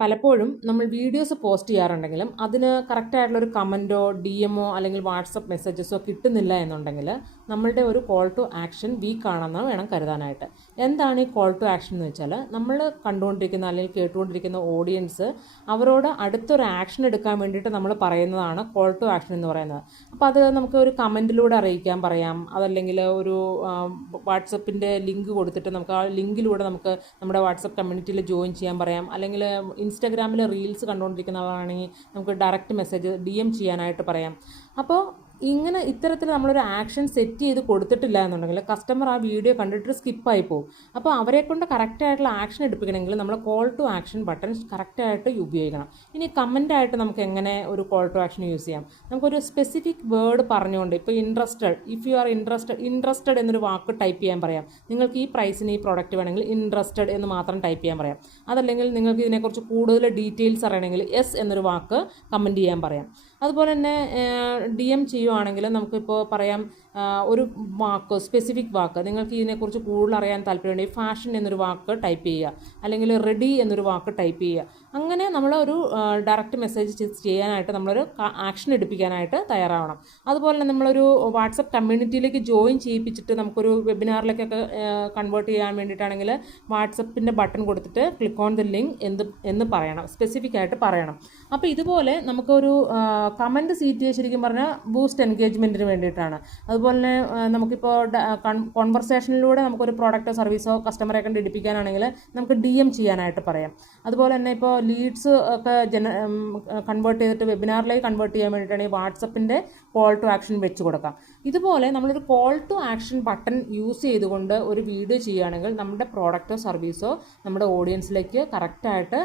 പലപ്പോഴും നമ്മൾ videos post ചെയ്യാറുണ്ടെങ്കിലും അതിന് കറക്റ്റായിട്ടുള്ളൊരു കമൻറ്റോ DM അല്ലെങ്കിൽ വാട്സപ്പ് മെസ്സേജസോ കിട്ടുന്നില്ല എന്നുണ്ടെങ്കിൽ നമ്മളുടെ ഒരു കോൾ ടു ആക്ഷൻ വീക്കാണെന്ന് വേണം കരുതാനായിട്ട്. എന്താണ് ഈ കോൾ ടു ആക്ഷൻ എന്ന് വെച്ചാൽ, നമ്മൾ കണ്ടുകൊണ്ടിരിക്കുന്ന അല്ലെങ്കിൽ കേട്ടുകൊണ്ടിരിക്കുന്ന ഓഡിയൻസ് അവരോട് അടുത്തൊരു ആക്ഷൻ എടുക്കാൻ വേണ്ടിയിട്ട് നമ്മൾ പറയുന്നതാണ് കോൾ ടു ആക്ഷൻ എന്ന് പറയുന്നത്. അപ്പോൾ അത് നമുക്ക് ഒരു കമൻറ്റിലൂടെ അറിയിക്കാൻ പറയാം, അതല്ലെങ്കിൽ ഒരു വാട്സപ്പിൻ്റെ ലിങ്ക് കൊടുത്തിട്ട് നമുക്ക് ആ ലിങ്കിലൂടെ നമുക്ക് നമ്മുടെ വാട്സപ്പ് കമ്മ്യൂണിറ്റിയിൽ ജോയിൻ ചെയ്യാൻ പറയാം, അല്ലെങ്കിൽ ഇൻസ്റ്റാഗ്രാമിൽ റീൽസ് കണ്ടുകൊണ്ടിരിക്കുന്ന ആളാണെങ്കിൽ നമുക്ക് ഡയറക്റ്റ് മെസ്സേജ് DM ചെയ്യാനായിട്ട് പറയാം. അപ്പോൾ ഇങ്ങനെ ഇത്തരത്തിൽ നമ്മളൊരു ആക്ഷൻ സെറ്റ് ചെയ്ത് കൊടുത്തിട്ടില്ല എന്നുണ്ടെങ്കിൽ കസ്റ്റമർ ആ വീഡിയോ കണ്ടിട്ട് സ്കിപ്പായി പോകും. അപ്പോൾ അവരെ കൊണ്ട് കറക്റ്റായിട്ടുള്ള ആക്ഷൻ എടുപ്പിക്കണമെങ്കിൽ നമ്മൾ കോൾ ടു ആക്ഷൻ ബട്ടൺ കറക്റ്റായിട്ട് ഉപയോഗിക്കണം. ഇനി കമൻ്റായിട്ട് നമുക്ക് എങ്ങനെ ഒരു കോൾ ടു ആക്ഷൻ യൂസ് ചെയ്യാം? നമുക്കൊരു സ്പെസിഫിക് വേർഡ് പറഞ്ഞുകൊണ്ട്, ഇപ്പോൾ ഇഫ് യു ആർ ഇൻട്രസ്റ്റഡ് എന്നൊരു വാക്ക് ടൈപ്പ് ചെയ്യാൻ പറയാം. നിങ്ങൾക്ക് ഈ പ്രൈസിന് ഈ പ്രോഡക്റ്റ് വേണമെങ്കിൽ ഇൻട്രസ്റ്റഡ് എന്ന് മാത്രം ടൈപ്പ് ചെയ്യാൻ പറയാം. അതല്ലെങ്കിൽ നിങ്ങൾക്ക് ഇതിനെക്കുറിച്ച് കൂടുതൽ ഡീറ്റെയിൽസ് അറിയണമെങ്കിൽ യെസ് എന്നൊരു വാക്ക് കമൻറ്റ് ചെയ്യാൻ പറയാം. അതുപോലെ തന്നെ DM ചെയ്യുവാണെങ്കിൽ നമുക്കിപ്പോൾ പറയാം, ഒരു വാക്ക്, സ്പെസിഫിക് വാക്ക്, നിങ്ങൾക്ക് ഇതിനെക്കുറിച്ച് കൂടുതൽ അറിയാൻ താല്പര്യമുണ്ടെങ്കിൽ ഫാഷൻ എന്നൊരു വാക്ക് ടൈപ്പ് ചെയ്യുക, അല്ലെങ്കിൽ റെഡി എന്നൊരു വാക്ക് ടൈപ്പ് ചെയ്യുക. അങ്ങനെ നമ്മളൊരു ഡയറക്റ്റ് മെസ്സേജ് ചെയ്യാനായിട്ട് നമ്മളൊരു ആക്ഷൻ എടുപ്പിക്കാനായിട്ട് തയ്യാറാവണം. അതുപോലെ തന്നെ നമ്മളൊരു വാട്സപ്പ് കമ്മ്യൂണിറ്റിയിലേക്ക് ജോയിൻ ചെയ്യിപ്പിച്ചിട്ട് നമുക്കൊരു വെബിനാറിലേക്കൊക്കെ കൺവേർട്ട് ചെയ്യാൻ വേണ്ടിയിട്ടാണെങ്കിൽ വാട്സപ്പിൻ്റെ ബട്ടൺ കൊടുത്തിട്ട് ക്ലിക്ക് ഓൺ ദ ലിങ്ക് എന്ന് പറയണം, സ്പെസിഫിക് ആയിട്ട് പറയണം. അപ്പോൾ ഇതുപോലെ നമുക്കൊരു കമൻറ്റ് സീറ്റ് ശരിക്കും പറഞ്ഞാൽ ബൂസ്റ്റ് എൻഗേജ്മെൻറ്റിന് വേണ്ടിയിട്ടാണ്. അതുപോലെ തന്നെ നമുക്കിപ്പോൾ കോൺവെർസേഷനിലൂടെ നമുക്കൊരു പ്രോഡക്റ്റോ സർവീസോ കസ്റ്റമറെ കണ്ട് എടുപ്പിക്കാനാണെങ്കിൽ നമുക്ക് DM ചെയ്യാനായിട്ട് പറയാം. അതുപോലെ തന്നെ ഇപ്പോൾ ലീഡ്സ് ഒക്കെ കൺവേർട്ട് ചെയ്തിട്ട് വെബിനാറിലേക്ക് കൺവേർട്ട് ചെയ്യാൻ വേണ്ടിയിട്ടാണെങ്കിൽ വാട്സപ്പിൻ്റെ കോൾ ടു ആക്ഷൻ വെച്ച് കൊടുക്കാം. ഇതുപോലെ നമ്മളൊരു call to action button use ചെയ്തുകൊണ്ട് ഒരു വീഡിയോ ചെയ്യുകയാണെങ്കിൽ നമ്മുടെ പ്രോഡക്റ്റോ സർവീസോ നമ്മുടെ ഓഡിയൻസിലേക്ക് കറക്റ്റായിട്ട്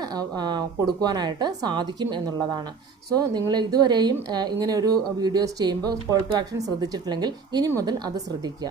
കൊടുക്കുവാനായിട്ട് സാധിക്കും എന്നുള്ളതാണ്. സോ നിങ്ങൾ ഇതുവരെയും ഇങ്ങനെ ഒരു വീഡിയോസ് ചെയ്യുമ്പോൾ കോൾ ടു ആക്ഷൻ ശ്രദ്ധിച്ചിട്ടില്ലെങ്കിൽ ഇനി മുതൽ അത് ശ്രദ്ധിക്കുക.